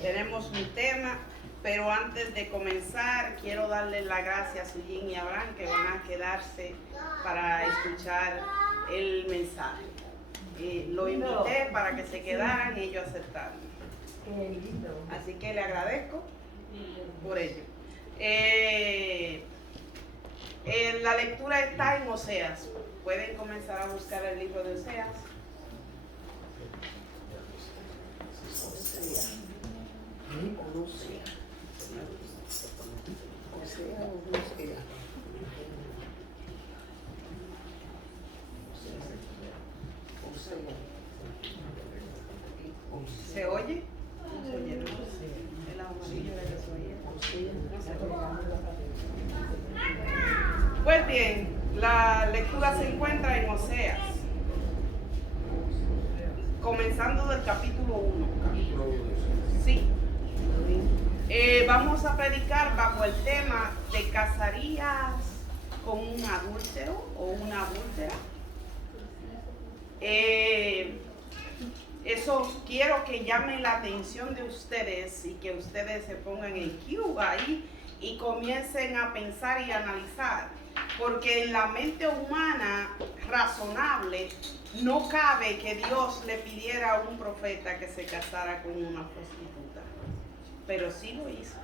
tenemos un tema, pero antes de comenzar quiero darles las gracias a Sujin y a Abraham que van a quedarse para escuchar el mensaje. Lo invité para que se quedaran y ellos aceptaron. Así que le agradezco por ello. La lectura está en Oseas. Pueden comenzar a buscar el libro de Oseas. ¿Se oye? No se oye, ¿no? El amarillo era que se oía. Pues bien, la lectura se encuentra en Oseas, comenzando del capítulo 1. Sí. Vamos a predicar bajo el tema: ¿te casarías con un adúltero o una adúltera? Eso quiero que llame la atención de ustedes y que ustedes se pongan en cue ahí y comiencen a pensar y analizar, porque en la mente humana razonable no cabe que Dios le pidiera a un profeta que se casara con una prostituta, pero sí lo hizo.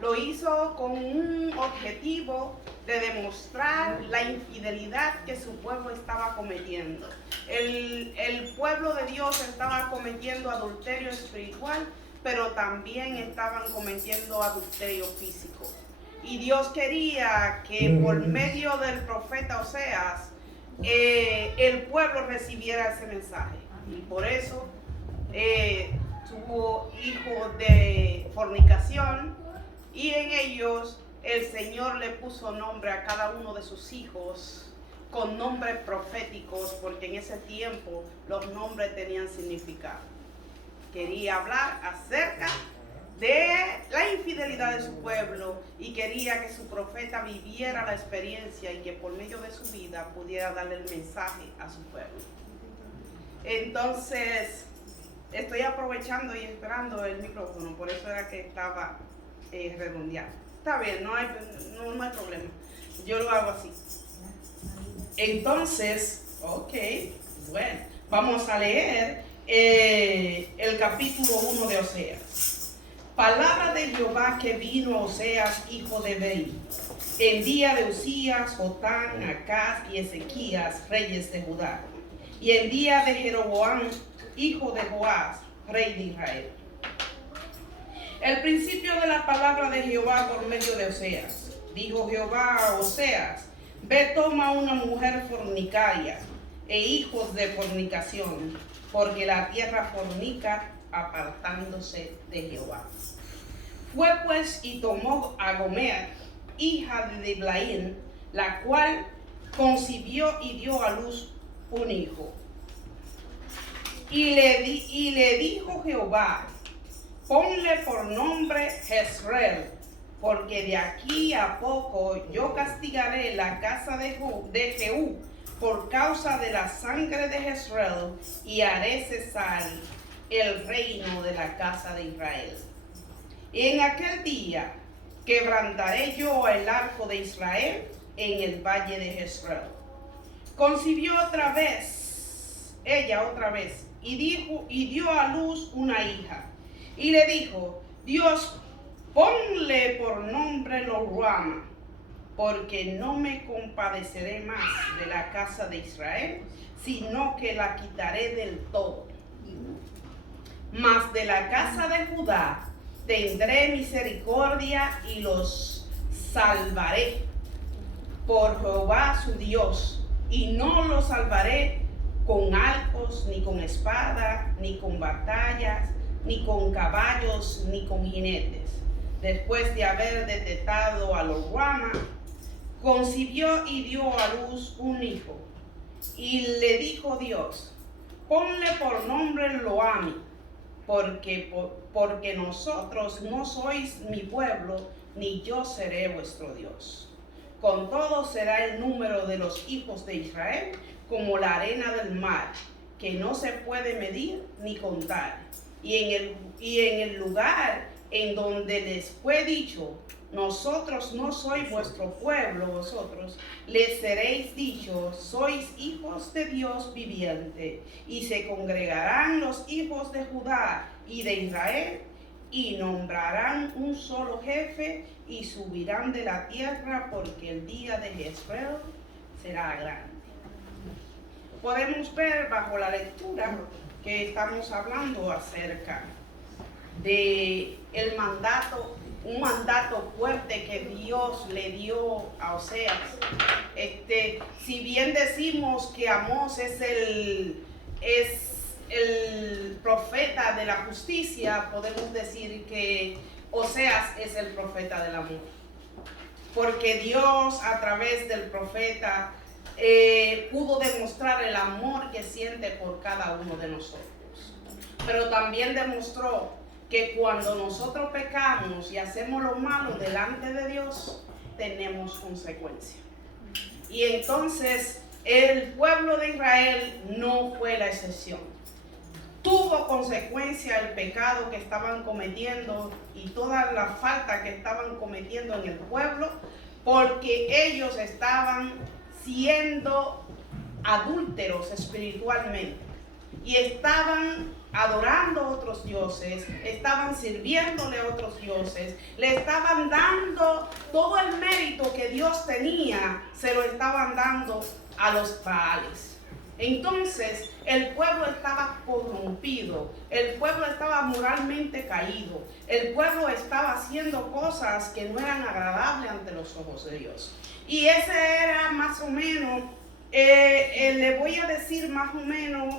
Lo hizo con un objetivo de demostrar la infidelidad que su pueblo estaba cometiendo. El pueblo de Dios estaba cometiendo adulterio espiritual, pero también estaban cometiendo adulterio físico. Y Dios quería que por medio del profeta Oseas, el pueblo recibiera ese mensaje. Y por eso tuvo hijos de fornicación, y en ellos el Señor le puso nombre a cada uno de sus hijos con nombres proféticos, porque en ese tiempo los nombres tenían significado. Quería hablar acerca de la infidelidad de su pueblo y quería que su profeta viviera la experiencia y que por medio de su vida pudiera darle el mensaje a su pueblo. Entonces, estoy aprovechando y esperando el micrófono, por eso era que estaba redondeado. Está bien, no hay problema. Yo lo hago así. Entonces, bueno, vamos a leer el capítulo 1 de Oseas. Palabra de Jehová que vino a Oseas, hijo de Beeri, en día de Usías, Jotán, Acaz y Ezequías, reyes de Judá, y en día de Jeroboam, hijo de Joás, rey de Israel. El principio de la palabra de Jehová por medio de Oseas. Dijo Jehová a Oseas: ve, toma una mujer fornicaria e hijos de fornicación, porque la tierra fornica apartándose de Jehová. Fue pues y tomó a Gomer, hija de Diblaim, la cual concibió y dio a luz un hijo. Y le dijo Jehová: ponle por nombre Jezreel, porque de aquí a poco yo castigaré la casa de Jehú por causa de la sangre de Jezreel, y haré cesar el reino de la casa de Israel. Y en aquel día quebrantaré yo el arco de Israel en el valle de Jezreel. Concibió ella otra vez, y dio a luz una hija. Y le dijo Dios: ponle por nombre Lo-ruhama, porque no me compadeceré más de la casa de Israel, sino que la quitaré del todo. Mas de la casa de Judá tendré misericordia y los salvaré por Jehová su Dios, y no los salvaré con arcos, ni con espada, ni con batallas, ni con caballos, ni con jinetes. Después de haber detestado a Lo-ruhama, concibió y dio a luz un hijo. Y le dijo Dios: ponle por nombre Lo-ammi, porque nosotros no sois mi pueblo, ni yo seré vuestro Dios. Con todo será el número de los hijos de Israel como la arena del mar, que no se puede medir ni contar. y en el lugar en donde les fue dicho, nosotros no sois vuestro pueblo, vosotros, les seréis dicho, sois hijos de Dios viviente, y se congregarán los hijos de Judá y de Israel, y nombrarán un solo jefe, y subirán de la tierra, porque el día de Jezreel será grande. Podemos ver bajo la lectura que estamos hablando acerca de el mandato, un mandato fuerte que Dios le dio a Oseas. Si bien decimos que Amós es el profeta de la justicia, podemos decir que Oseas es el profeta del amor, porque Dios a través del profeta pudo demostrar el amor que siente por cada uno de nosotros, pero también demostró que cuando nosotros pecamos y hacemos lo malo delante de Dios, tenemos consecuencias. Y entonces el pueblo de Israel no fue la excepción. Tuvo consecuencia el pecado que estaban cometiendo y toda la falta que estaban cometiendo en el pueblo, porque ellos estaban siendo adúlteros espiritualmente y estaban adorando a otros dioses, estaban sirviéndole a otros dioses, le estaban dando todo el mérito que Dios tenía, se lo estaban dando a los Baales. Entonces el pueblo estaba corrompido, el pueblo estaba moralmente caído, el pueblo estaba haciendo cosas que no eran agradables ante los ojos de Dios. Y ese era más o menos, le voy a decir más o menos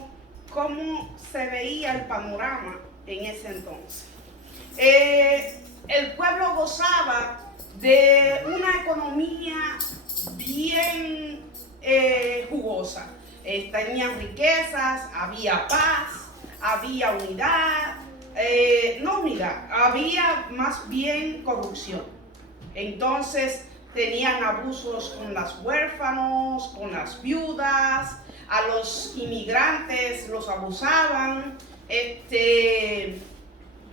cómo se veía el panorama en ese entonces. El pueblo gozaba de una economía bien jugosa. Tenían riquezas, había paz, había unidad, no unidad, había más bien corrupción. Entonces tenían abusos con los huérfanos, con las viudas, a los inmigrantes los abusaban,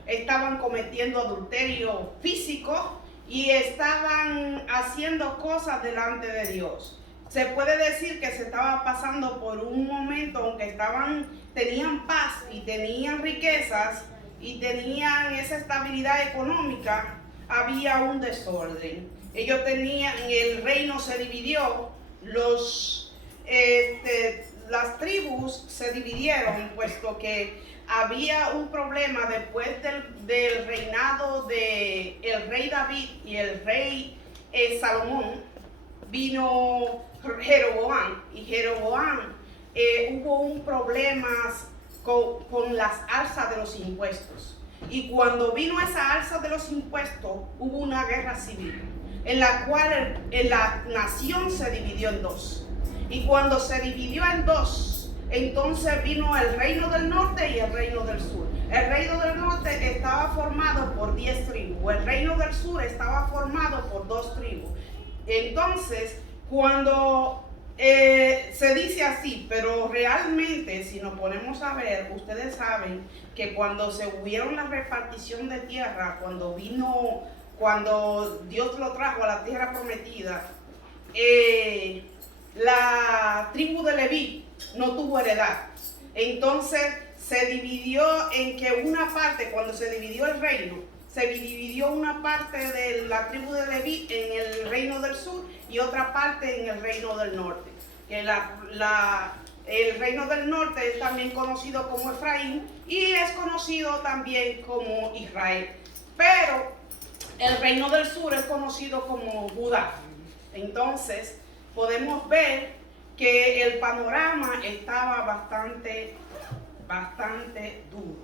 estaban cometiendo adulterio físico y estaban haciendo cosas delante de Dios. Se puede decir que se estaba pasando por un momento, aunque tenían paz y tenían riquezas y tenían esa estabilidad económica, había un desorden. Ellos tenían, el reino se dividió, las tribus se dividieron, puesto que había un problema después del reinado del rey David y el rey Salomón. Vino Jeroboam, y Jeroboam hubo un problema con las alzas de los impuestos. Y cuando vino esa alza de los impuestos, hubo una guerra civil, en la cual la nación se dividió en dos. Y cuando se dividió en dos, entonces vino el reino del norte y el reino del sur. El reino del norte estaba formado por 10 tribus. El reino del sur estaba formado por 2 tribus. Entonces, cuando se dice así, pero realmente si nos ponemos a ver, ustedes saben que cuando se hubieron la repartición de tierra, cuando Dios lo trajo a la tierra prometida, la tribu de Leví no tuvo heredad. Entonces se dividió en que una parte, cuando se dividió el reino, se dividió una parte de la tribu de Leví en el reino del sur y otra parte en el reino del norte. Que el reino del norte es también conocido como Efraín y es conocido también como Israel. Pero el reino del sur es conocido como Judá. Entonces podemos ver que el panorama estaba bastante duro.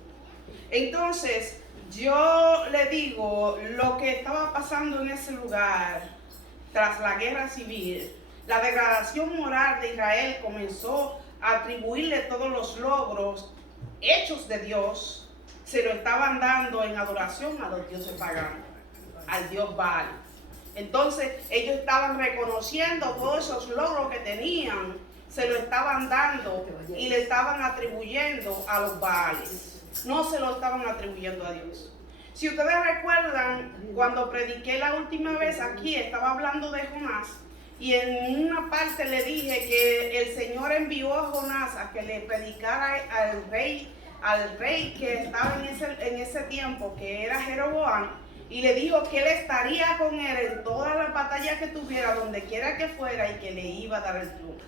Entonces, yo le digo, lo que estaba pasando en ese lugar, tras la guerra civil, la degradación moral de Israel comenzó a atribuirle todos los logros hechos de Dios, se lo estaban dando en adoración a los dioses paganos, al dios Baal. Entonces, ellos estaban reconociendo todos esos logros que tenían, se lo estaban dando y le estaban atribuyendo a los Baales. no se lo estaban atribuyendo a Dios. Si ustedes recuerdan, cuando prediqué la última vez aquí, estaba hablando de Jonás, y en una parte le dije que el Señor envió a Jonás a que le predicara al rey que estaba en ese tiempo, que era Jeroboam, y le dijo que él estaría con él en todas las batallas que tuviera, donde quiera que fuera, y que le iba a dar el triunfo.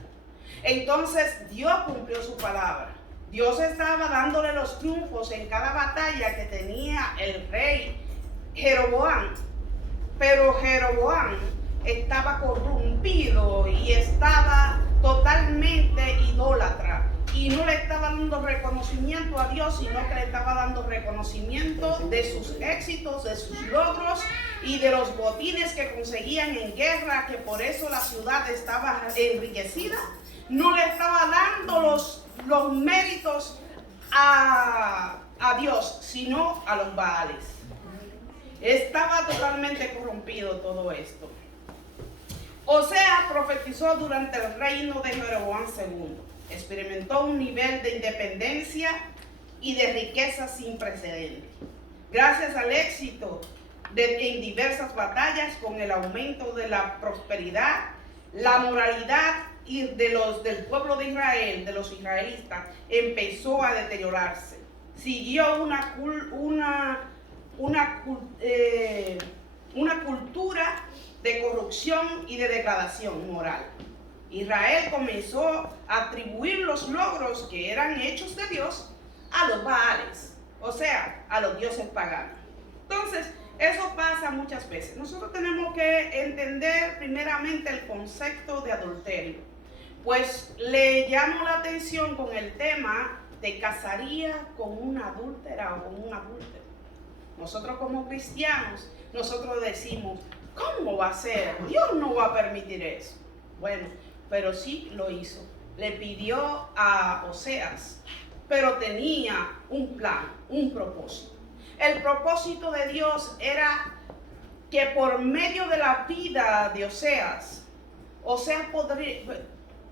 Entonces Dios cumplió su palabra. Dios estaba dándole los triunfos en cada batalla que tenía el rey Jeroboam, pero Jeroboam estaba corrompido y estaba totalmente idólatra, y no le estaba dando reconocimiento a Dios, sino que le estaba dando reconocimiento de sus éxitos, de sus logros y de los botines que conseguían en guerra, que por eso la ciudad estaba enriquecida. No le estaba dando los méritos a Dios, sino a los Baales. Estaba totalmente corrompido todo esto. Oseas profetizó durante el reino de Jeroboam II. Experimentó un nivel de independencia y de riqueza sin precedentes. Gracias al éxito en diversas batallas, con el aumento de la prosperidad, la moralidad del pueblo de Israel, de los israelitas, empezó a deteriorarse. Siguió una cultura de corrupción y de degradación moral. Israel comenzó a atribuir los logros que eran hechos de Dios a los Baales, o sea, a los dioses paganos. Entonces, eso pasa muchas veces. Nosotros tenemos que entender primeramente el concepto de adulterio. Pues le llamo la atención con el tema: ¿te casarías con una adúltera o con un adúltero? Nosotros como cristianos, nosotros decimos, ¿cómo va a ser? Dios no va a permitir eso. Bueno, pero sí lo hizo. Le pidió a Oseas, pero tenía un plan, un propósito. El propósito de Dios era que por medio de la vida de Oseas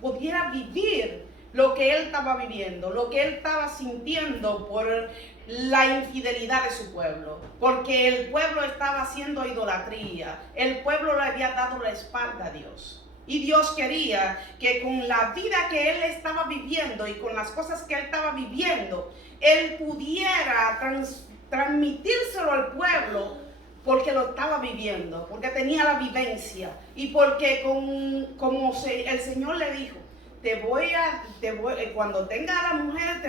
pudiera vivir lo que él estaba viviendo, lo que él estaba sintiendo por la infidelidad de su pueblo, porque el pueblo estaba haciendo idolatría, el pueblo le había dado la espalda a Dios. Y Dios quería que con la vida que él estaba viviendo y con las cosas que él estaba viviendo, él pudiera transmitírselo al pueblo, porque lo estaba viviendo, porque tenía la vivencia, y porque el Señor le dijo, cuando tenga a la mujer,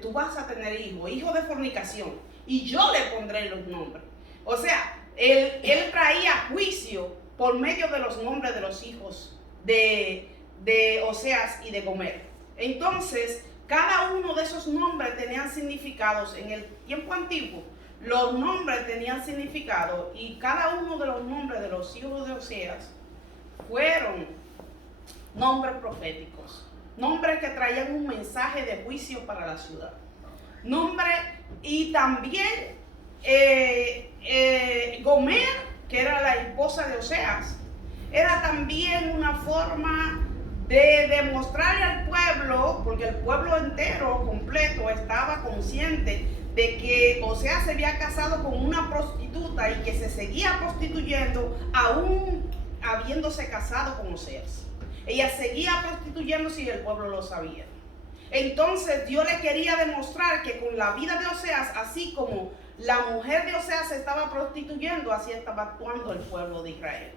tú vas a tener hijo de fornicación, y yo le pondré los nombres. O sea, él traía juicio por medio de los nombres de los hijos de Oseas y de Gomer. Entonces, cada uno de esos nombres tenían significados. En el tiempo antiguo, los nombres tenían significado, y cada uno de los nombres de los hijos de Oseas fueron nombres proféticos, nombres que traían un mensaje de juicio para la ciudad. Y también Gomer, que era la esposa de Oseas, era también una forma de demostrarle al pueblo, porque el pueblo entero, completo, estaba consciente de que Oseas se había casado con una prostituta y que se seguía prostituyendo aún habiéndose casado con Oseas. Ella seguía prostituyéndose y el pueblo lo sabía. Entonces Dios le quería demostrar que con la vida de Oseas, así como la mujer de Oseas se estaba prostituyendo, así estaba actuando el pueblo de Israel.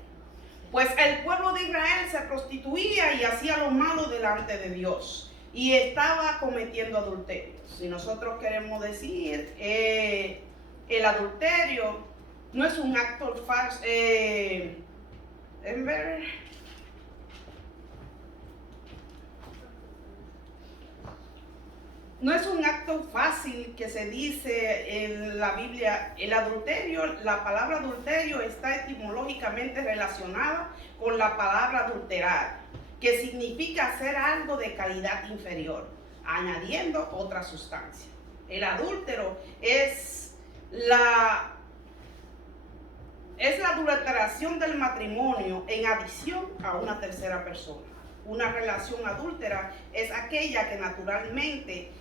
Pues el pueblo de Israel se prostituía y hacía lo malo delante de Dios, y estaba cometiendo adulterio. Si nosotros queremos decir, el adulterio no es un acto falso, no es un acto fácil que se dice en la Biblia. El adulterio, la palabra adulterio está etimológicamente relacionada con la palabra adulterar, que significa hacer algo de calidad inferior, añadiendo otra sustancia. El adúltero es la adulteración del matrimonio en adición a una tercera persona. Una relación adúltera es aquella que naturalmente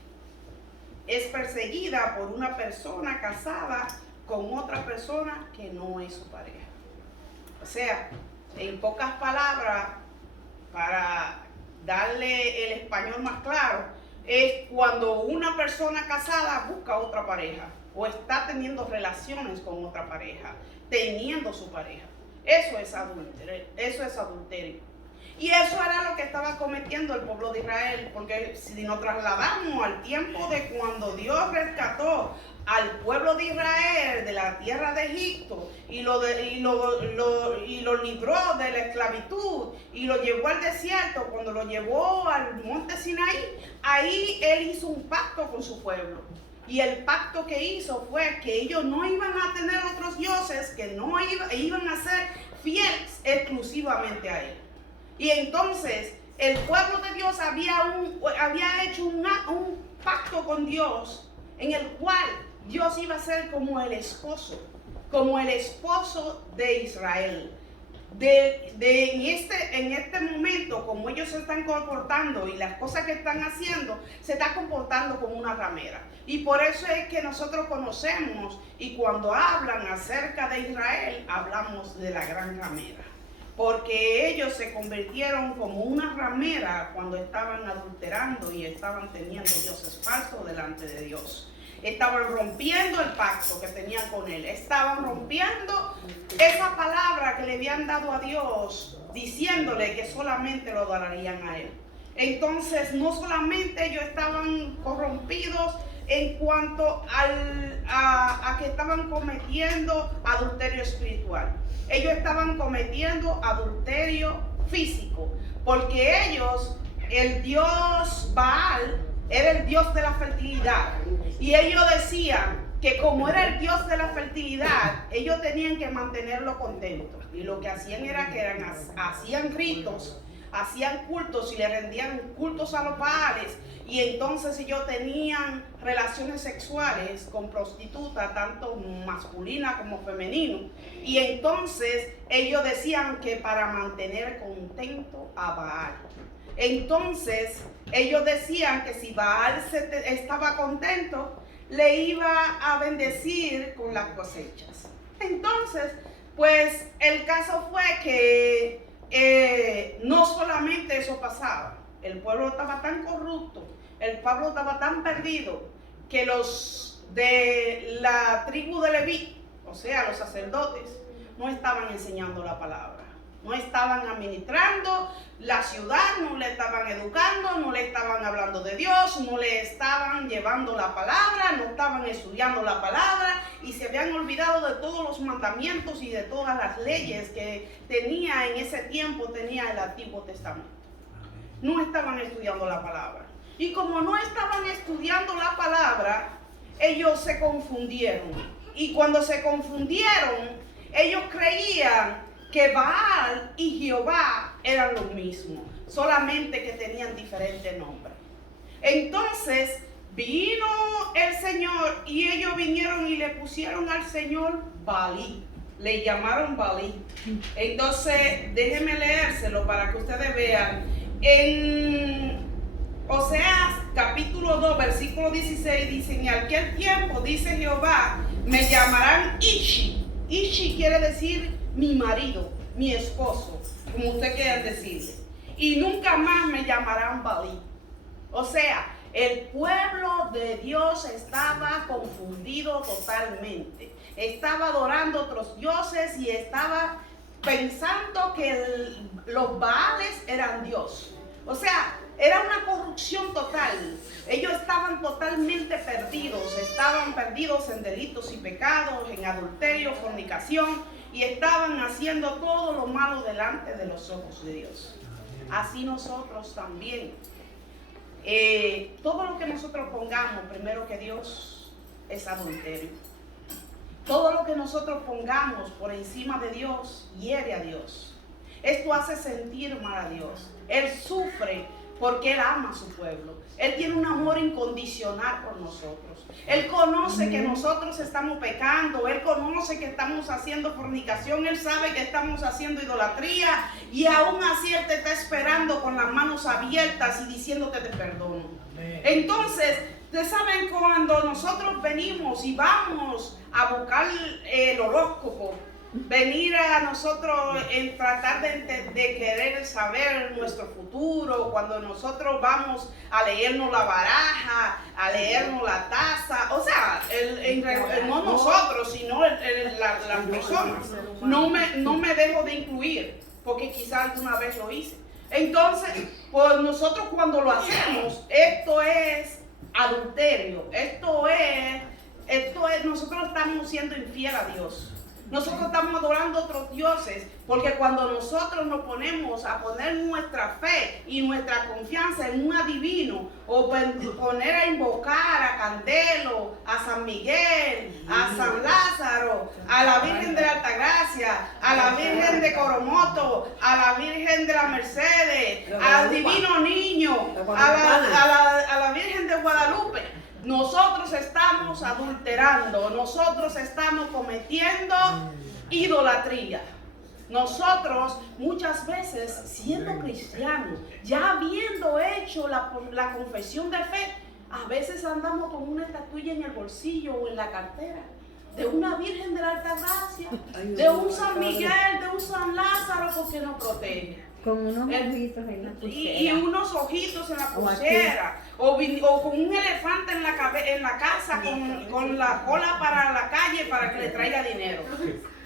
es perseguida por una persona casada con otra persona que no es su pareja. O sea, en pocas palabras, para darle el español más claro, es cuando una persona casada busca otra pareja o está teniendo relaciones con otra pareja, teniendo su pareja. Eso es adulterio. Y eso era lo que estaba cometiendo el pueblo de Israel, porque si nos trasladamos al tiempo de cuando Dios rescató al pueblo de Israel de la tierra de Egipto y lo libró de la esclavitud y lo llevó al desierto, cuando lo llevó al monte Sinaí, ahí él hizo un pacto con su pueblo. Y el pacto que hizo fue que ellos no iban a tener otros dioses, que no iban a ser fieles exclusivamente a él. Y entonces el pueblo de Dios había hecho un pacto con Dios, en el cual Dios iba a ser como el esposo de Israel. En este momento, como ellos se están comportando y las cosas que están haciendo, se está comportando como una ramera. Y por eso es que nosotros conocemos, y cuando hablan acerca de Israel, hablamos de la gran ramera. Porque ellos se convirtieron como una ramera cuando estaban adulterando y estaban teniendo dioses falsos delante de Dios. Estaban rompiendo el pacto que tenían con él. Estaban rompiendo esa palabra que le habían dado a Dios, diciéndole que solamente lo darían a él. Entonces, no solamente ellos estaban corrompidos en cuanto a que estaban cometiendo adulterio espiritual. Ellos estaban cometiendo adulterio físico, porque ellos, el dios Baal, era el dios de la fertilidad. Y ellos decían que como era el dios de la fertilidad, ellos tenían que mantenerlo contento. Y lo que hacían era que hacían ritos, hacían cultos y le rendían cultos a los Baales. Y entonces ellos tenían relaciones sexuales con prostitutas, tanto masculina como femenino. Y entonces ellos decían que para mantener contento a Baal. Entonces ellos decían que si Baal estaba contento, le iba a bendecir con las cosechas. Entonces, pues el caso fue que no solamente eso pasaba. El pueblo estaba tan corrupto, el pueblo estaba tan perdido, que los de la tribu de Leví, o sea, los sacerdotes, no estaban enseñando la palabra. No estaban administrando la ciudad, no le estaban educando, no le estaban hablando de Dios, no le estaban llevando la palabra, no estaban estudiando la palabra y se habían olvidado de todos los mandamientos y de todas las leyes que tenía en ese tiempo, tenía el Antiguo Testamento. No estaban estudiando la palabra. Y como no estaban estudiando la palabra, ellos se confundieron. Y cuando se confundieron, ellos creían que Baal y Jehová eran lo mismo, solamente que tenían diferentes nombres. Entonces vino el Señor y ellos vinieron y le pusieron al Señor Baalí. Le llamaron Baalí. Entonces déjenme leérselo para que ustedes vean. En Oseas capítulo 2 versículo 16 dice: en aquel tiempo, dice Jehová, me llamarán Ishi. Ishi quiere decir mi marido, mi esposo, como usted quiera decirle. Y nunca más me llamarán Baalí. O sea, el pueblo de Dios estaba confundido totalmente. Estaba adorando otros dioses y estaba pensando que los Baales eran Dios. O sea, era una corrupción total. Ellos estaban totalmente perdidos. Estaban perdidos en delitos y pecados, en adulterio, fornicación, y estaban haciendo todo lo malo delante de los ojos de Dios. Así nosotros también. Todo lo que nosotros pongamos primero que Dios es adulterio. Todo lo que nosotros pongamos por encima de Dios hiere a Dios. Esto hace sentir mal a Dios. Él sufre porque Él ama a su pueblo. Él tiene un amor incondicional por nosotros. Él conoce que nosotros estamos pecando. Él conoce que estamos haciendo fornicación. Él sabe que estamos haciendo idolatría. Y aún así Él te está esperando con las manos abiertas y diciéndote te perdono. Entonces, Ustedes saben, cuando nosotros venimos y vamos a buscar el horóscopo, venir a nosotros en tratar de querer saber nuestro futuro, cuando nosotros vamos a leernos la baraja, a leernos la taza, o sea, no nosotros, sino las personas. No me dejo de incluir, porque quizás alguna vez lo hice. Entonces, pues nosotros cuando lo hacemos, esto es adulterio, esto es, nosotros estamos siendo infiel a Dios. Nosotros estamos adorando a otros dioses, porque cuando nosotros nos ponemos a poner nuestra fe y nuestra confianza en un adivino, o poner a invocar a Candelo, a San Miguel, a San Lázaro, a la Virgen de la Altagracia, a la Virgen de Coromoto, a la Virgen de la Mercedes, al Divino Niño, a la Virgen de Guadalupe, nosotros estamos adulterando, nosotros estamos cometiendo idolatría. Nosotros muchas veces, siendo cristianos, ya habiendo hecho la confesión de fe, a veces andamos con una estatuilla en el bolsillo o en la cartera, de una Virgen de la Altagracia, de un San Miguel, de un San Lázaro, porque nos protege. Con unos ojitos en la pulsera. Y unos ojitos en la pulsera. O con un elefante en la casa con la cola para la calle para que le traiga dinero.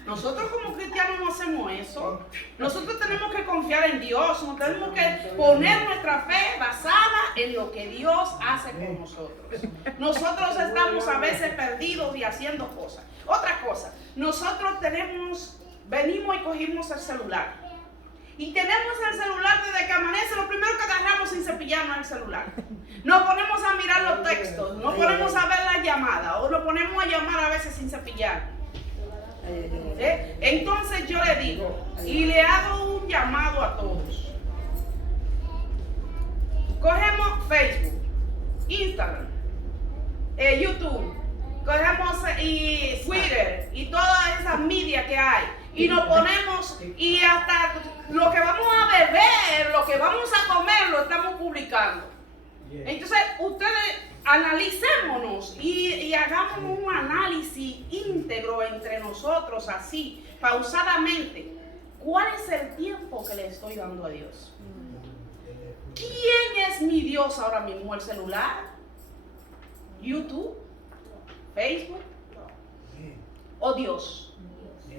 Nosotros como cristianos no hacemos eso. Nosotros tenemos que confiar en Dios. Nos tenemos que poner nuestra fe basada en lo que Dios hace con nosotros. Nosotros estamos a veces perdidos y haciendo cosas. Otra cosa, nosotros venimos y cogimos el celular. Y tenemos el celular desde que amanece, lo primero que agarramos sin cepillarnos es el celular. Nos ponemos a mirar los textos, nos ponemos a ver las llamadas, o nos ponemos a llamar a veces sin cepillar. Entonces yo le digo, y le hago un llamado a todos. Cogemos Facebook, Instagram, YouTube, cogemos Twitter y todas esas medias que hay. Y nos ponemos, y hasta lo que vamos a beber, lo que vamos a comer, lo estamos publicando. Entonces, ustedes analicémonos y hagamos un análisis íntegro entre nosotros, así, pausadamente. ¿Cuál es el tiempo que le estoy dando a Dios? ¿Quién es mi Dios ahora mismo? ¿El celular? ¿YouTube? ¿Facebook? ¿O Dios?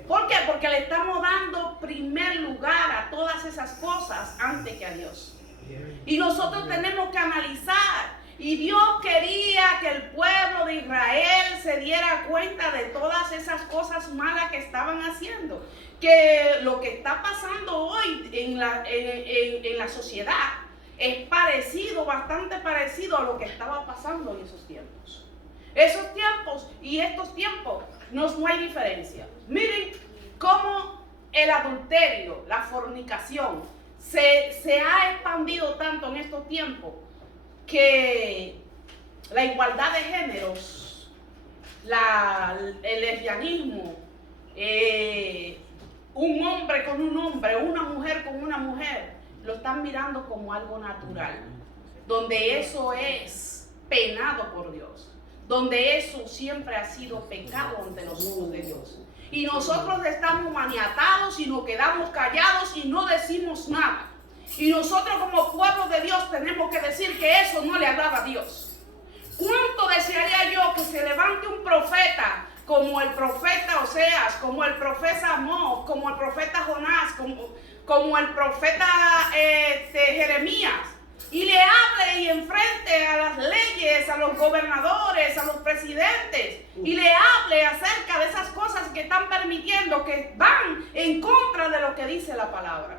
¿Por qué? Porque le estamos dando primer lugar a todas esas cosas antes que a Dios. Y nosotros tenemos que analizar. Y Dios quería que el pueblo de Israel se diera cuenta de todas esas cosas malas que estaban haciendo. Que lo que está pasando hoy en la sociedad es bastante parecido a lo que estaba pasando en esos tiempos. Esos tiempos y estos tiempos no hay diferencia. Miren cómo el adulterio, la fornicación, se ha expandido tanto en estos tiempos que la igualdad de géneros, el lesbianismo, un hombre con un hombre, una mujer con una mujer, lo están mirando como algo natural, donde eso es penado por Dios. Donde eso siempre ha sido pecado ante los ojos de Dios. Y nosotros estamos maniatados y nos quedamos callados y no decimos nada. Y nosotros como pueblo de Dios tenemos que decir que eso no le agrada a Dios. ¿Cuánto desearía yo que se levante un profeta como el profeta Oseas, como el profeta Amós, como el profeta Jonás, como el profeta Jeremías? Y le hable y enfrente a las leyes, a los gobernadores, a los presidentes, y le hable acerca de esas cosas que están permitiendo, que van en contra de lo que dice la palabra.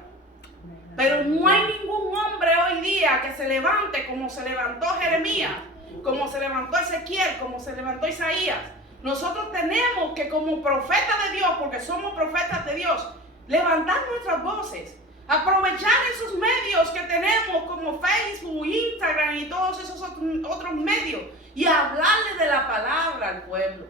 Pero no hay ningún hombre hoy día que se levante como se levantó Jeremías, como se levantó Ezequiel, como se levantó Isaías. Nosotros tenemos que, como profetas de Dios, porque somos profetas de Dios, levantar nuestras voces. Aprovechar esos medios que tenemos como Facebook, Instagram y todos esos otros medios y hablarle de la palabra al pueblo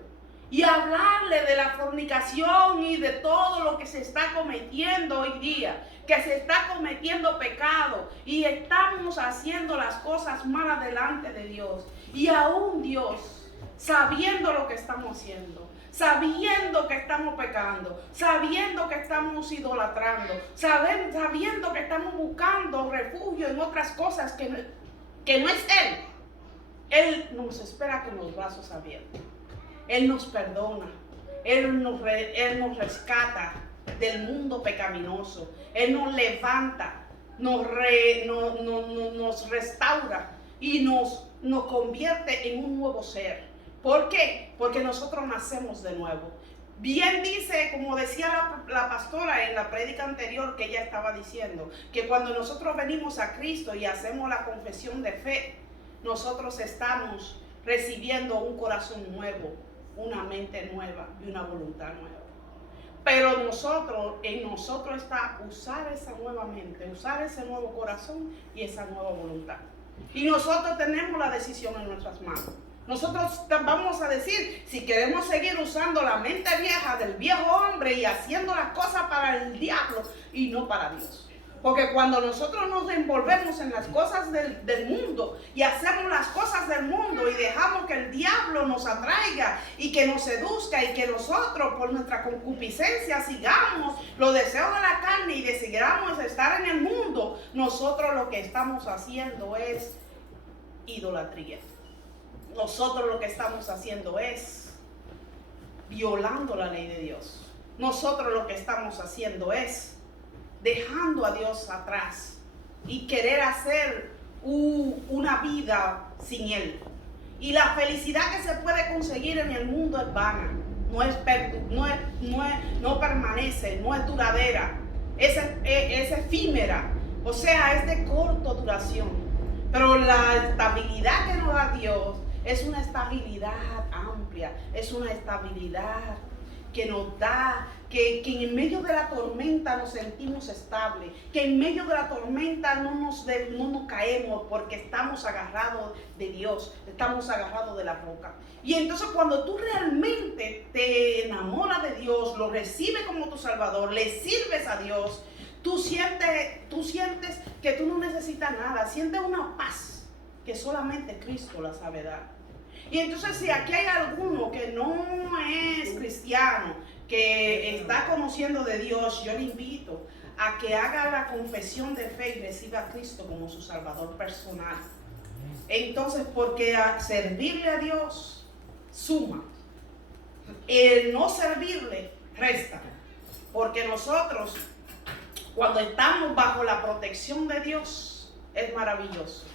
y hablarle de la fornicación y de todo lo que se está cometiendo hoy día, que se está cometiendo pecado y estamos haciendo las cosas malas delante de Dios. Y aún Dios, sabiendo lo que estamos haciendo, sabiendo que estamos pecando, sabiendo que estamos idolatrando, sabiendo que estamos buscando refugio en otras cosas que no es Él nos espera con los brazos abiertos. Él nos perdona, Él nos rescata del mundo pecaminoso, Él nos levanta, nos restaura y nos convierte en un nuevo ser. ¿Por qué? Porque nosotros nacemos de nuevo. Bien dice, como decía la pastora en la prédica anterior que ella estaba diciendo, que cuando nosotros venimos a Cristo y hacemos la confesión de fe, nosotros estamos recibiendo un corazón nuevo, una mente nueva y una voluntad nueva. Pero en nosotros está usar esa nueva mente, usar ese nuevo corazón y esa nueva voluntad. Y nosotros tenemos la decisión en nuestras manos. Nosotros vamos a decir si queremos seguir usando la mente vieja del viejo hombre y haciendo las cosas para el diablo y no para Dios. Porque cuando nosotros nos envolvemos en las cosas del mundo y hacemos las cosas del mundo y dejamos que el diablo nos atraiga y que nos seduzca y que nosotros por nuestra concupiscencia sigamos los deseos de la carne y decidamos estar en el mundo, nosotros lo que estamos haciendo es idolatría. Nosotros lo que estamos haciendo es violando la ley de Dios. Nosotros lo que estamos haciendo es dejando a Dios atrás y querer hacer una vida sin Él. Y la felicidad que se puede conseguir en el mundo es vana, no permanece, no es duradera, es efímera, o sea, es de corta duración. Pero la estabilidad que nos da Dios es una estabilidad amplia, es una estabilidad que nos da, que en medio de la tormenta nos sentimos estables, que en medio de la tormenta no nos caemos porque estamos agarrados de Dios, estamos agarrados de la roca. Y entonces cuando tú realmente te enamoras de Dios, lo recibes como tu Salvador, le sirves a Dios, tú sientes que tú no necesitas nada, sientes una paz que solamente Cristo la sabe dar. Y entonces si aquí hay alguno que no es cristiano, que está conociendo de Dios, yo le invito a que haga la confesión de fe y reciba a Cristo como su Salvador personal. Entonces, porque servirle a Dios suma, el no servirle resta. Porque nosotros, cuando estamos bajo la protección de Dios, es maravilloso.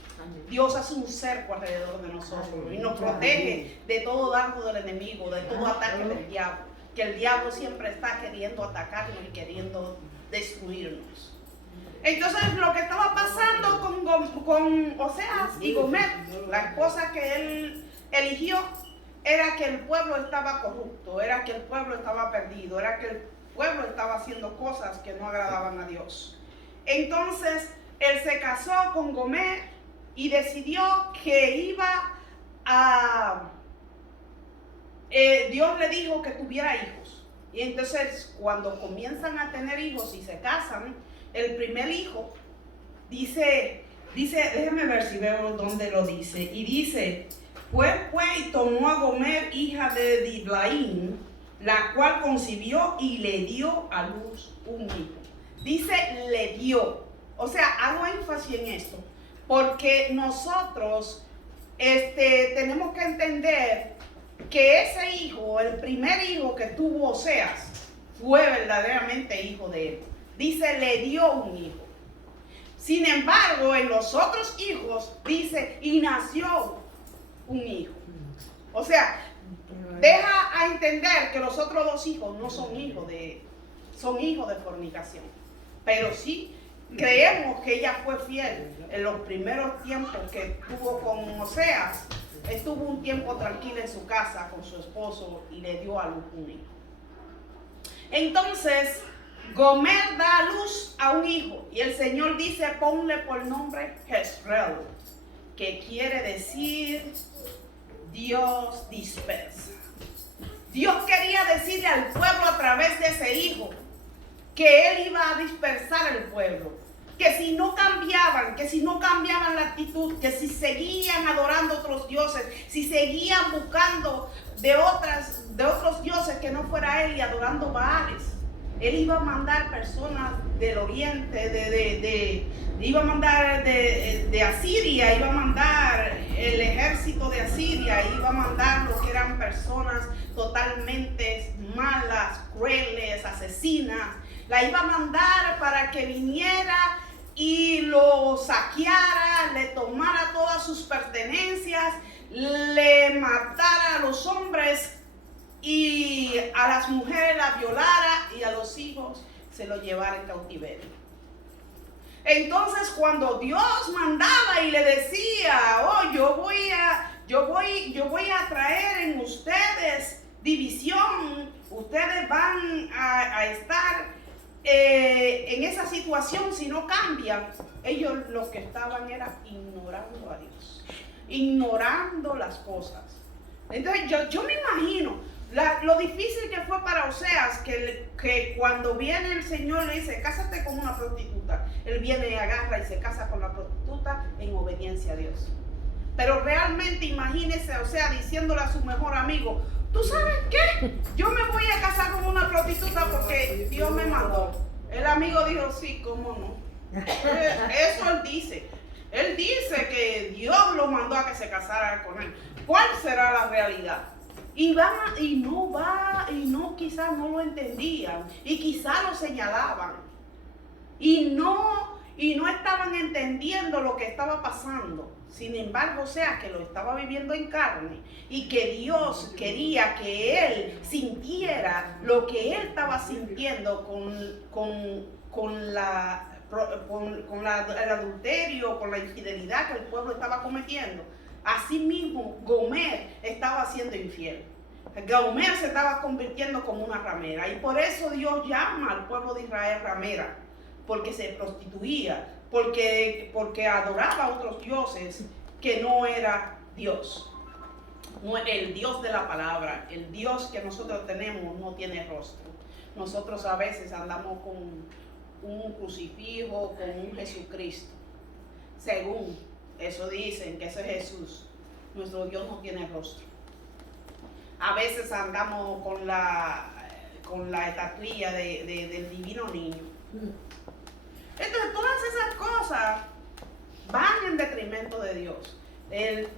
Dios hace un cerco alrededor de nosotros y nos protege de todo dardo del enemigo, de todo ataque del diablo, que el diablo siempre está queriendo atacarnos y queriendo destruirnos. Entonces lo que estaba pasando con Oseas y Gomer, la cosa que él eligió, era que el pueblo estaba corrupto, era que el pueblo estaba perdido, era que el pueblo estaba haciendo cosas que no agradaban a Dios. Entonces él se casó con Gomer y decidió que iba a... Dios le dijo que tuviera hijos. Y entonces cuando comienzan a tener hijos y se casan, el primer hijo dice, déjame ver si veo dónde lo dice. Y dice, fue y tomó a Gomer, hija de Diblaim, la cual concibió y le dio a luz un hijo. Dice, le dio. O sea, hago énfasis en esto. Porque nosotros tenemos que entender que ese hijo, el primer hijo que tuvo Oseas, fue verdaderamente hijo de él. Dice, le dio un hijo. Sin embargo, en los otros hijos, dice, y nació un hijo. O sea, deja a entender que los otros dos hijos no son hijos de fornicación. Pero sí, creemos que ella fue fiel en los primeros tiempos que tuvo con Oseas. Estuvo un tiempo tranquila en su casa con su esposo y le dio a luz un hijo. Entonces, Gomer da a luz a un hijo y el Señor dice, ponle por nombre Jezreel, que quiere decir Dios dispersa. Dios quería decirle al pueblo a través de ese hijo que Él iba a dispersar el pueblo. que si no cambiaban la actitud, que si seguían adorando otros dioses, si seguían buscando de otros dioses que no fuera él y adorando Baales, él iba a mandar personas del oriente, iba a mandar de Asiria, iba a mandar el ejército de Asiria, iba a mandar lo que eran personas totalmente malas, crueles, asesinas. La iba a mandar para que viniera y lo saqueara, le tomara todas sus pertenencias, le matara a los hombres y a las mujeres la violara y a los hijos se lo llevara en cautiverio. Entonces cuando Dios mandaba y le decía, oh, yo voy a traer en ustedes división, ustedes van a estar en esa situación si no cambian, ellos lo que estaban era ignorando a Dios, ignorando las cosas. Entonces yo me imagino lo difícil que fue para Oseas, que cuando viene el Señor le dice, cásate con una prostituta, él viene y agarra y se casa con la prostituta en obediencia a Dios. Pero realmente imagínese a Oseas diciéndole a su mejor amigo, ¿tú sabes qué? Yo me voy a casar con una prostituta porque Dios me mandó. El amigo dijo, sí, ¿cómo no? Eso él dice. Él dice que Dios lo mandó a que se casara con él. ¿Cuál será la realidad? Quizás no lo entendían y quizás lo señalaban y no estaban entendiendo lo que estaba pasando. Sin embargo, o sea, que lo estaba viviendo en carne y que Dios quería que él sintiera lo que él estaba sintiendo con el adulterio, con la infidelidad que el pueblo estaba cometiendo. Asimismo, Gomer estaba siendo infiel. Gomer se estaba convirtiendo como una ramera y por eso Dios llama al pueblo de Israel ramera, porque se prostituía, porque adoraba a otros dioses que no era Dios. No, el Dios de la palabra, el Dios que nosotros tenemos no tiene rostro. Nosotros a veces andamos con un crucifijo, con un Jesucristo. Según eso dicen que ese es Jesús. Nuestro Dios no tiene rostro. A veces andamos con la estatuilla del divino niño. Entonces todas esas cosas van en detrimento de Dios.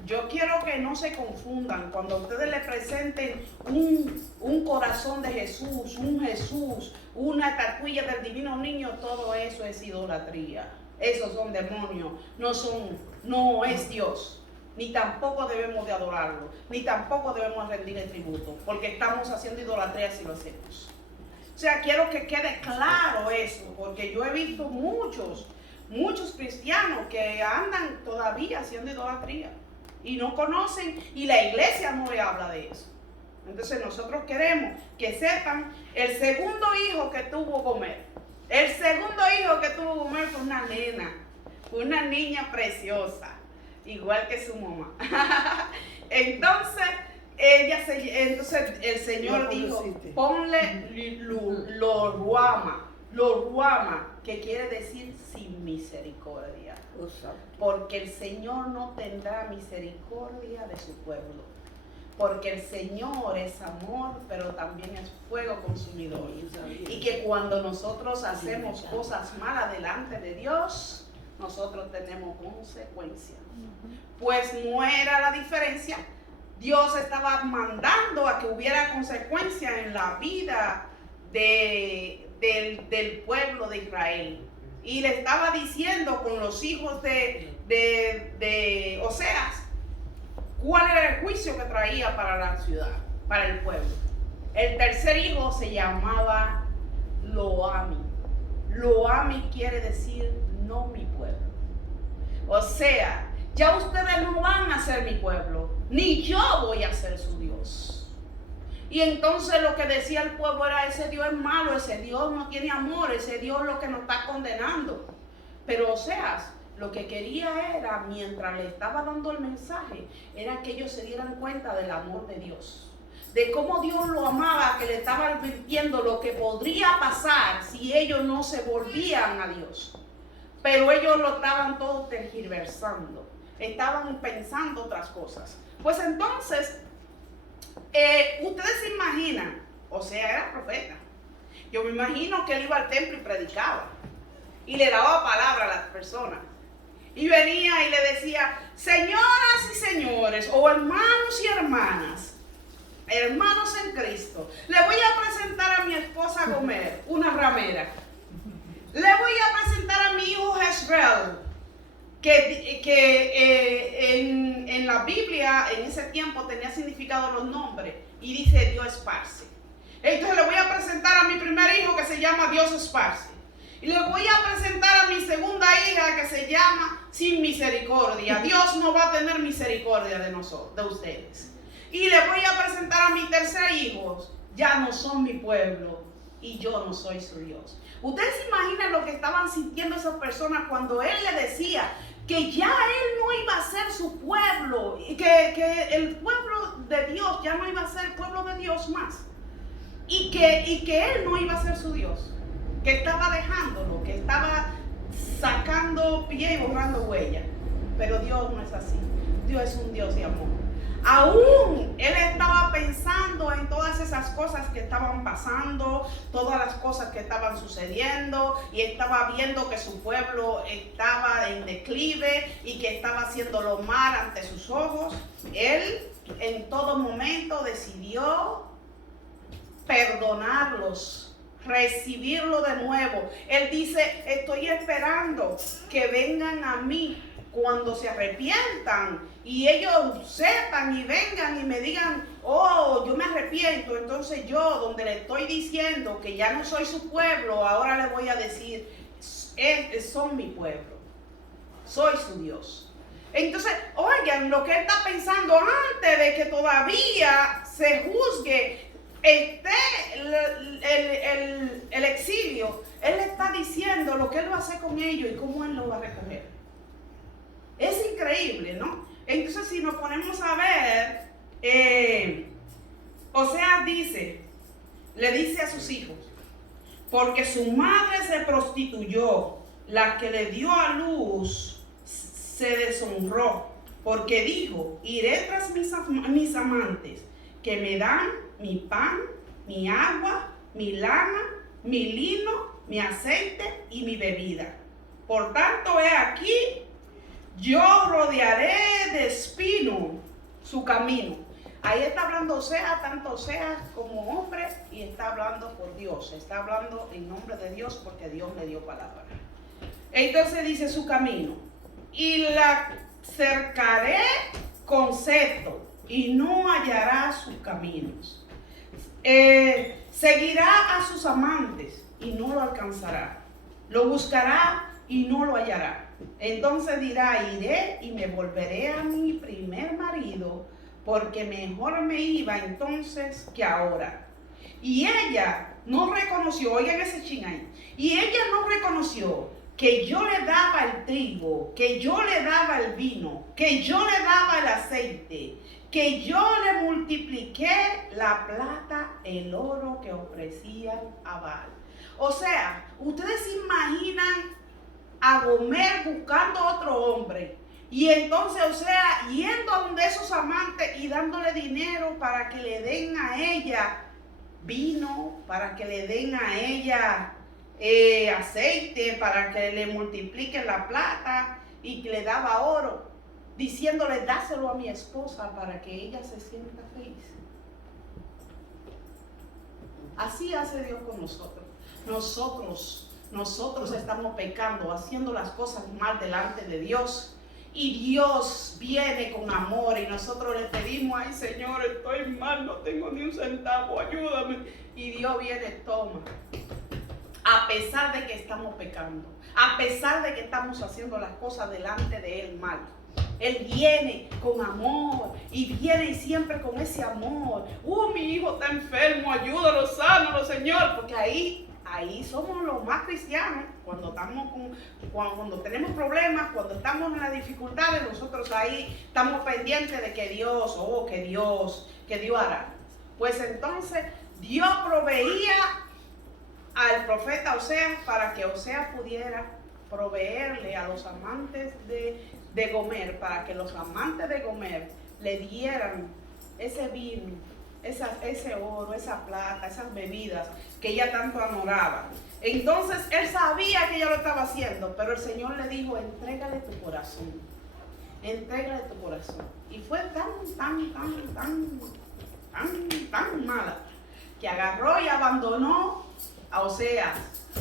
Yo quiero que no se confundan cuando ustedes le presenten un corazón de Jesús, una estatuilla del divino niño, todo eso es idolatría. Esos son demonios, no es Dios. Ni tampoco debemos de adorarlo, ni tampoco debemos rendirle tributo, porque estamos haciendo idolatría si lo hacemos. O sea, quiero que quede claro eso, porque yo he visto muchos cristianos que andan todavía haciendo idolatría y no conocen, y la iglesia no le habla de eso. Entonces nosotros queremos que sepan el segundo hijo que tuvo Gomer. El segundo hijo que tuvo Gomer fue una nena, fue una niña preciosa, igual que su mamá. Entonces el Señor dijo, ponle lo ruama, que quiere decir sin misericordia. Porque el Señor no tendrá misericordia de su pueblo. Porque el Señor es amor, pero también es fuego consumidor. Y que cuando nosotros hacemos cosas malas delante de Dios, nosotros tenemos consecuencias. Pues no era la diferencia. Dios estaba mandando a que hubiera consecuencias en la vida del pueblo de Israel. Y le estaba diciendo con los hijos de Oseas cuál era el juicio que traía para la ciudad, para el pueblo. El tercer hijo se llamaba Loami. Loami quiere decir no mi pueblo. O sea, ya ustedes no van a ser mi pueblo, ni yo voy a ser su Dios. Y entonces lo que decía el pueblo era, ese Dios es malo, ese Dios no tiene amor, ese Dios lo que nos está condenando. Pero Oseas lo que quería era, mientras le estaba dando el mensaje, era que ellos se dieran cuenta del amor de Dios, de cómo Dios lo amaba, que le estaba advirtiendo lo que podría pasar si ellos no se volvían a Dios. pero ellos lo estaban todos tergiversando, estaban pensando otras cosas. Pues entonces, ustedes se imaginan, Oseas era profeta, yo me imagino que él iba al templo y predicaba, y le daba palabra a las personas, y venía y le decía, señoras y señores, o hermanos y hermanas, hermanos en Cristo, le voy a presentar a mi esposa Gomer, una ramera. Le voy a presentar a mi hijo Jezreel, que en la Biblia en ese tiempo tenía significado los nombres, y dice Dios esparce. Entonces le voy a presentar a mi primer hijo que se llama Dios esparce. Y le voy a presentar a mi segunda hija que se llama Sin Misericordia. Dios no va a tener misericordia de nosotros, de ustedes. Y le voy a presentar a mi tercer hijo, ya no son mi pueblo y yo no soy su Dios. Ustedes se imaginan lo que estaban sintiendo esas personas cuando él le decía que ya él no iba a ser su pueblo, y que el pueblo de Dios ya no iba a ser el pueblo de Dios más, y que él no iba a ser su Dios, que estaba dejándolo, que estaba sacando pie y borrando huella. Pero Dios no es así. Dios es un Dios de amor. Aún él estaba pensando en todas esas cosas que estaban pasando, todas las cosas que estaban sucediendo, y estaba viendo que su pueblo estaba en declive y que estaba haciéndolo mal ante sus ojos. Él en todo momento decidió perdonarlos, recibirlo de nuevo. Él dice, estoy esperando que vengan a mí cuando se arrepientan y ellos sepan y vengan y me digan, oh, yo me arrepiento. Entonces yo, donde le estoy diciendo que ya no soy su pueblo, ahora le voy a decir, son mi pueblo, soy su Dios. Entonces, oigan, lo que él está pensando antes de que todavía se juzgue el exilio, él está diciendo lo que él va a hacer con ellos y cómo él lo va a recoger. Es increíble, ¿no? Entonces, si nos ponemos a ver, Oseas le dice a sus hijos, porque su madre se prostituyó, la que le dio a luz se deshonró, porque dijo, iré tras mis amantes, que me dan mi pan, mi agua, mi lana, mi lino, mi aceite y mi bebida. Por tanto, he aquí, yo rodearé de espino su camino. Ahí está hablando Oseas, tanto Oseas como hombre, y está hablando por Dios. Está hablando en nombre de Dios porque Dios le dio palabra. Entonces dice su camino. Y la cercaré con cetro y no hallará sus caminos. Seguirá a sus amantes y no lo alcanzará. Lo buscará y no lo hallará. Entonces dirá, iré y me volveré a mi primer marido, porque mejor me iba entonces que ahora. Y ella no reconoció, oigan ese chin ahí, y ella no reconoció que yo le daba el trigo, que yo le daba el vino, que yo le daba el aceite, que yo le multipliqué la plata, el oro que ofrecían a Baal. O sea, ustedes se imaginan a Gomer buscando otro hombre, y entonces, o sea, yendo a donde esos amantes y dándole dinero para que le den a ella vino, para que le den a ella aceite, para que le multipliquen la plata, y que le daba oro, diciéndole, dáselo a mi esposa para que ella se sienta feliz. Así hace Dios con nosotros. Nosotros estamos pecando, haciendo las cosas mal delante de Dios, y Dios viene con amor y nosotros le pedimos, ay Señor, estoy mal, no tengo ni un centavo, ayúdame. Y Dios viene, toma. A pesar de que estamos pecando, a pesar de que estamos haciendo las cosas delante de Él mal, Él viene con amor y viene siempre con ese amor. Mi hijo está enfermo, ayúdalo, sánalo, Señor, porque ahí somos los más cristianos. Cuando tenemos problemas, cuando estamos en las dificultades, nosotros ahí estamos pendientes de que Dios hará. Pues entonces Dios proveía al profeta Oseas para que Oseas pudiera proveerle a los amantes de Gomer, para que los amantes de Gomer le dieran ese vino, ese oro, esa plata, esas bebidas que ella tanto anoraba. Entonces él sabía que ella lo estaba haciendo, pero el Señor le dijo: entrégale tu corazón, entrégale tu corazón. Y fue tan mala que agarró y abandonó a Oseas,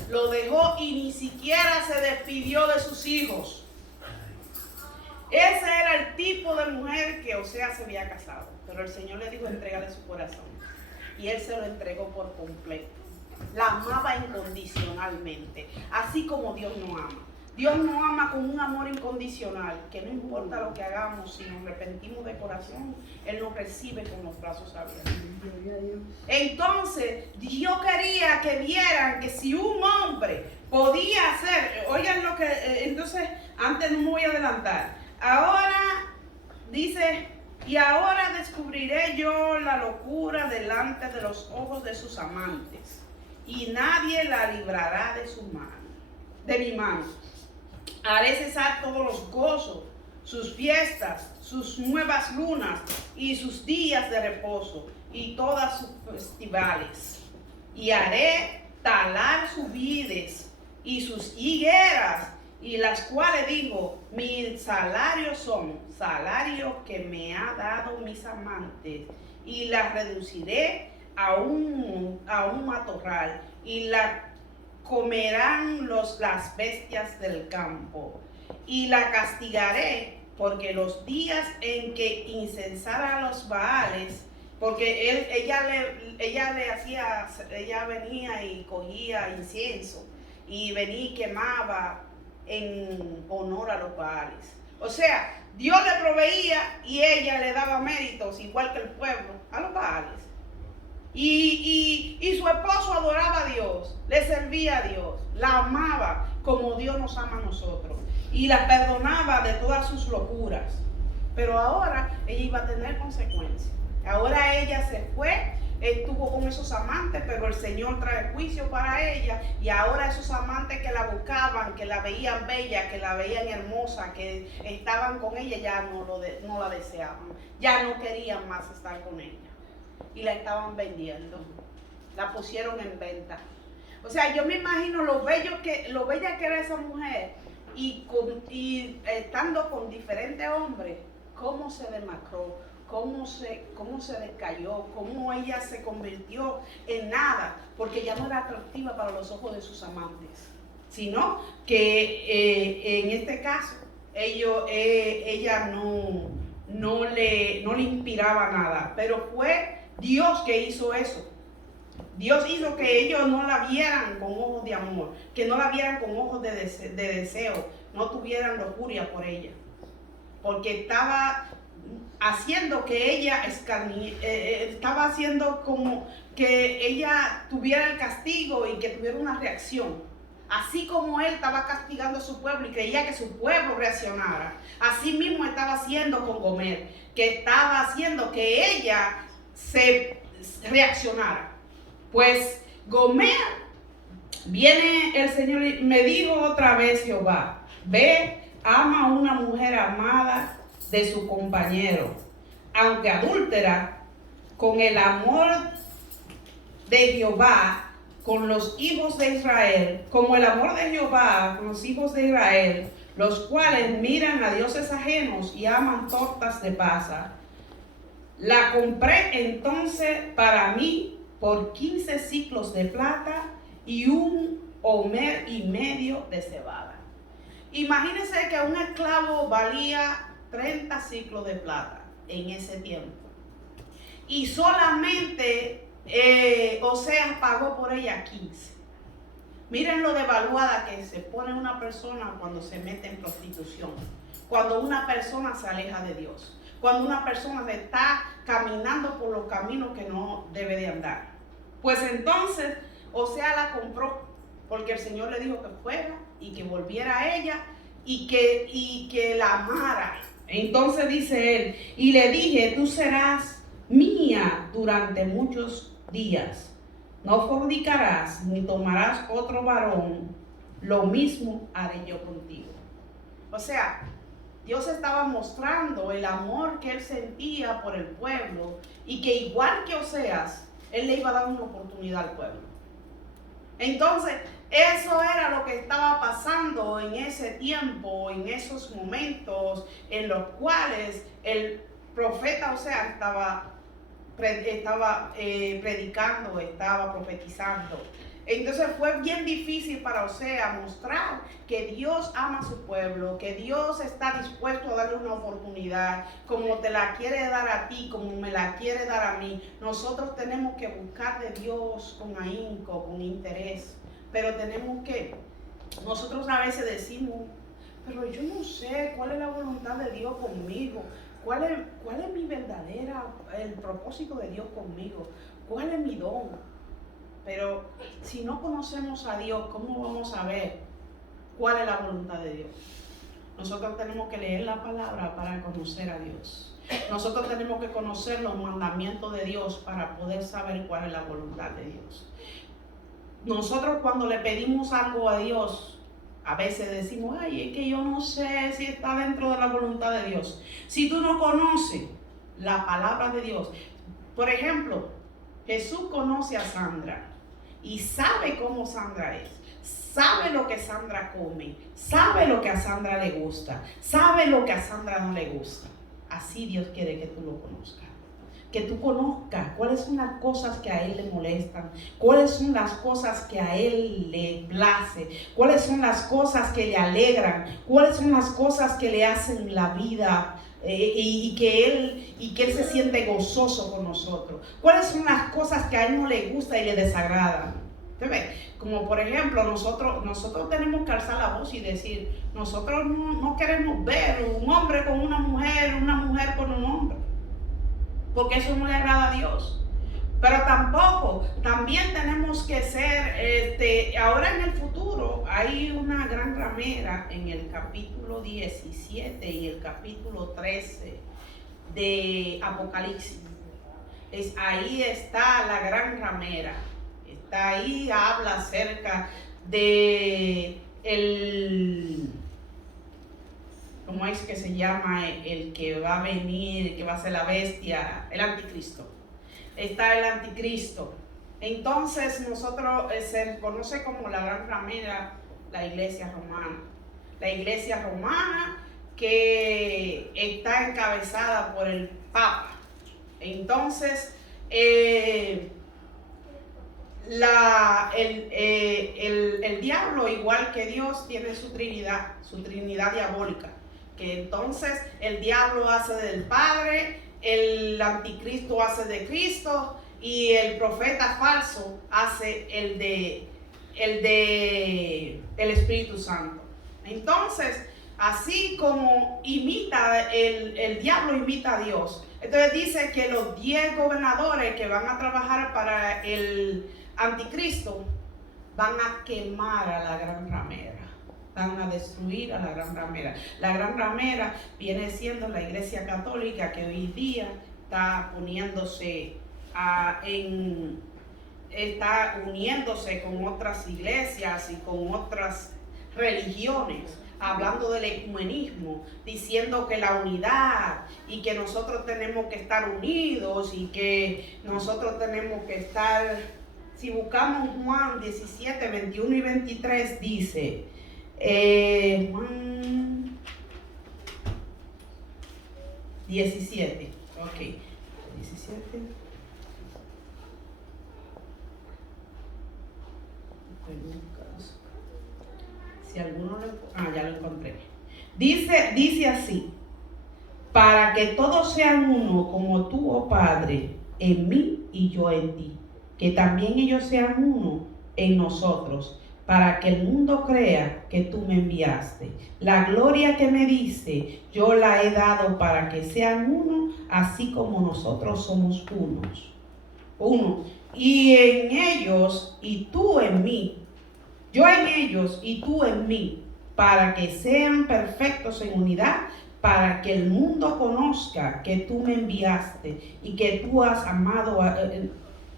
lo dejó y ni siquiera se despidió de sus hijos. Ese era el tipo de mujer que Oseas se había casado, pero el Señor le dijo: entrégale su corazón, y él se lo entregó por completo. La amaba incondicionalmente, así como Dios nos ama. Dios nos ama con un amor incondicional, que no importa lo que hagamos, si nos arrepentimos de corazón, Él nos recibe con los brazos abiertos. Entonces, Dios quería que vieran que si un hombre podía hacer, oigan lo que, entonces, antes no me voy a adelantar. Ahora dice: y ahora descubriré yo la locura delante de los ojos de sus amantes, y nadie la librará de su mano, de mi mano. Haré cesar todos los gozos, sus fiestas, sus nuevas lunas y sus días de reposo y todas sus festivales. Y haré talar sus vides y sus higueras, y las cuales digo: mi salario son salarios que me ha dado mis amantes, y las reduciré a un matorral, y la comerán las bestias del campo, y la castigaré porque los días en que incensara a los Baales, porque ella venía y cogía incienso y venía y quemaba en honor a los Baales. O sea, Dios le proveía y ella le daba méritos, igual que el pueblo, a los Baales. Y su esposo adoraba a Dios, le servía a Dios, la amaba como Dios nos ama a nosotros, y la perdonaba de todas sus locuras. Pero ahora ella iba a tener consecuencias. Ahora ella se fue, estuvo con esos amantes, pero el Señor trae juicio para ella, y ahora esos amantes que la buscaban, que la veían bella, que la veían hermosa, que estaban con ella, ya no la deseaban, ya no querían más estar con ella. Y la estaban vendiendo, la pusieron en venta. O sea, yo me imagino lo bella que era esa mujer, y estando con diferentes hombres, cómo se demacró, cómo se descayó, cómo ella se convirtió en nada, porque ya no era atractiva para los ojos de sus amantes, sino que en este caso ella no le inspiraba nada, pero fue Dios que hizo eso. Dios hizo que ellos no la vieran con ojos de amor, que no la vieran con ojos de deseo, no tuvieran lujuria por ella, porque estaba haciendo que ella estaba haciendo como que ella tuviera el castigo y que tuviera una reacción. Así como él estaba castigando a su pueblo y creía que su pueblo reaccionara, así mismo estaba haciendo con Gomer, que estaba haciendo que ella se reaccionara. Pues Gomer, viene el Señor y me dijo otra vez Jehová: ve, ama a una mujer amada de su compañero, aunque adúltera, con el amor de Jehová con los hijos de Israel, como el amor de Jehová con los hijos de Israel, los cuales miran a dioses ajenos y aman tortas de pasa. La compré entonces para mí por 15 siclos de plata y 1 homer y medio de cebada. Imagínense que un esclavo valía 30 ciclos de plata en ese tiempo. Y solamente Oseas pagó por ella 15. Miren lo devaluada que se pone una persona cuando se mete en prostitución, cuando una persona se aleja de Dios, cuando una persona está caminando por los caminos que no debe de andar. Pues entonces Oseas la compró, porque el Señor le dijo que fuera y que volviera a ella y que la amara. Entonces dice él: y le dije, tú serás mía durante muchos días, no fornicarás ni tomarás otro varón lo mismo haré yo contigo. O sea, Dios estaba mostrando el amor que él sentía por el pueblo y que igual que Oseas, él le iba a dar una oportunidad al pueblo. Entonces, eso era lo que estaba pasando en ese tiempo, en esos momentos en los cuales el profeta Oseas estaba predicando, estaba profetizando. Entonces fue bien difícil para Oseas mostrar que Dios ama a su pueblo, que Dios está dispuesto a darle una oportunidad, como te la quiere dar a ti, como me la quiere dar a mí. Nosotros tenemos que buscar de Dios con ahínco, con interés, pero nosotros a veces decimos, pero yo no sé cuál es la voluntad de Dios conmigo, cuál es mi el propósito de Dios conmigo, cuál es mi don. Pero si no conocemos a Dios, ¿cómo vamos a ver cuál es la voluntad de Dios? Nosotros tenemos que leer la palabra para conocer a Dios. Nosotros tenemos que conocer los mandamientos de Dios para poder saber cuál es la voluntad de Dios. Nosotros cuando le pedimos algo a Dios, a veces decimos, ay, es que yo no sé si está dentro de la voluntad de Dios. Si tú no conoces la palabra de Dios, por ejemplo, Jesús conoce a Sandra y sabe cómo Sandra es, sabe lo que Sandra come, sabe lo que a Sandra le gusta, sabe lo que a Sandra no le gusta. Así Dios quiere que tú lo conozcas, que tú conozcas cuáles son las cosas que a Él le molestan, cuáles son las cosas que a Él le place, cuáles son las cosas que le alegran, cuáles son las cosas que le hacen la vida y que él se siente gozoso con nosotros. ¿Cuáles son las cosas que a Él no le gusta y le desagradan? ¿Te ves? Como por ejemplo, nosotros tenemos que alzar la voz y decir, nosotros no queremos ver un hombre con una mujer con un hombre, porque eso no le agrada a Dios. Pero también tenemos que ser, ahora en el futuro hay una gran ramera en el capítulo 17 y el capítulo 13 de Apocalipsis. Ahí está la gran ramera. Está ahí, habla acerca de ¿cómo es que se llama? El que va a venir, que va a ser la bestia, el anticristo. Está el anticristo. Entonces se conoce como la gran ramera, la iglesia romana. La iglesia romana que está encabezada por el Papa. Entonces, el diablo, igual que Dios, tiene su trinidad diabólica. Que entonces el diablo hace del Padre, el anticristo hace de Cristo y el profeta falso hace el Espíritu Santo. Entonces, así como el diablo imita a Dios, entonces dice que los 10 gobernadores que van a trabajar para el anticristo van a quemar a la gran ramera. Van a destruir a la gran ramera. La gran ramera viene siendo la iglesia católica que hoy día está está uniéndose con otras iglesias y con otras religiones, hablando del ecumenismo, diciendo que la unidad y que nosotros tenemos que estar unidos y que nosotros tenemos que estar, si buscamos Juan 17, 21 y 23 dice, Juan 17, ok, 17. Si alguno ya lo encontré. Dice así: para que todos sean uno como tú, oh Padre, en mí y yo en ti, que también ellos sean uno en nosotros, para que el mundo crea que tú me enviaste. La gloria que me diste, yo la he dado para que sean uno, así como nosotros somos uno. Y en ellos y tú en mí, yo en ellos y tú en mí, para que sean perfectos en unidad, para que el mundo conozca que tú me enviaste y que tú has amado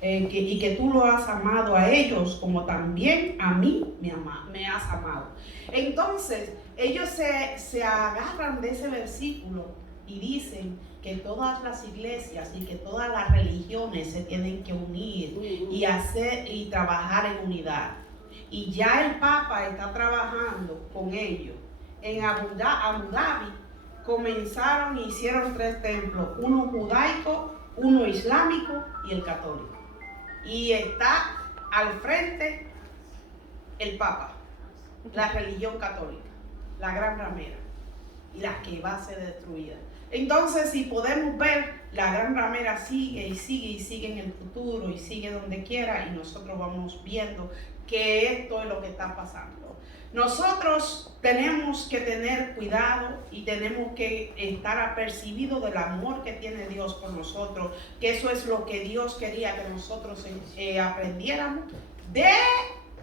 y que tú lo has amado a ellos como también a mí me has amado. Entonces, ellos se agarran de ese versículo y dicen que todas las iglesias y que todas las religiones se tienen que unir y hacer y trabajar en unidad. Y ya el Papa está trabajando con ellos. En Abu Dhabi comenzaron y hicieron 3 templos, uno judaico, uno islámico y el católico. Y está al frente el Papa, la religión católica, la gran ramera, y la que va a ser destruida. Entonces, si podemos ver, la gran ramera sigue y sigue y sigue en el futuro y sigue donde quiera, y nosotros vamos viendo que esto es lo que está pasando. Nosotros tenemos que tener cuidado y tenemos que estar apercibidos del amor que tiene Dios por nosotros, que eso es lo que Dios quería que nosotros aprendiéramos de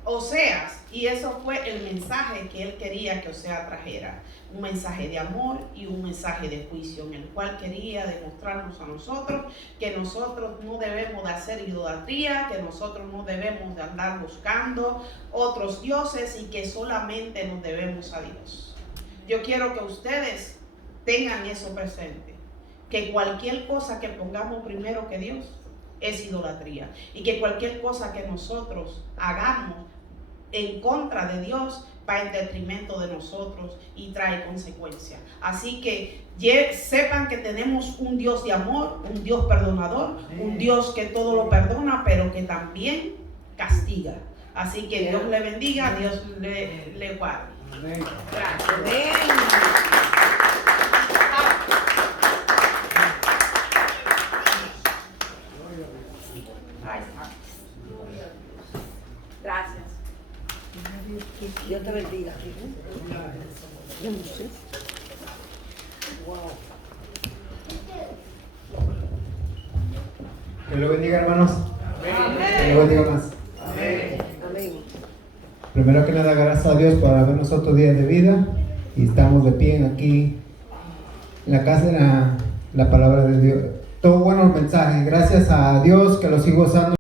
Oseas, y eso fue el mensaje que él quería que Oseas trajera, un mensaje de amor y un mensaje de juicio, en el cual quería demostrarnos a nosotros que nosotros no debemos de hacer idolatría, que nosotros no debemos de andar buscando otros dioses y que solamente nos debemos a Dios. Yo quiero que ustedes tengan eso presente, que cualquier cosa que pongamos primero que Dios es idolatría, y que cualquier cosa que nosotros hagamos en contra de Dios va en detrimento de nosotros y trae consecuencias. Así que sepan que tenemos un Dios de amor, un Dios perdonador, un Dios que todo lo perdona, pero que también castiga. Así que Dios le bendiga, Dios le guarde. Gracias. Gracias. Dios te bendiga. Yo no sé. Wow. Que lo bendiga, hermanos. Que lo bendiga más. Amén. Primero que nada, gracias a Dios por habernos otro día de vida. Y estamos de pie aquí en la casa de la palabra de Dios. Todo bueno el mensaje. Gracias a Dios que lo sigo usando.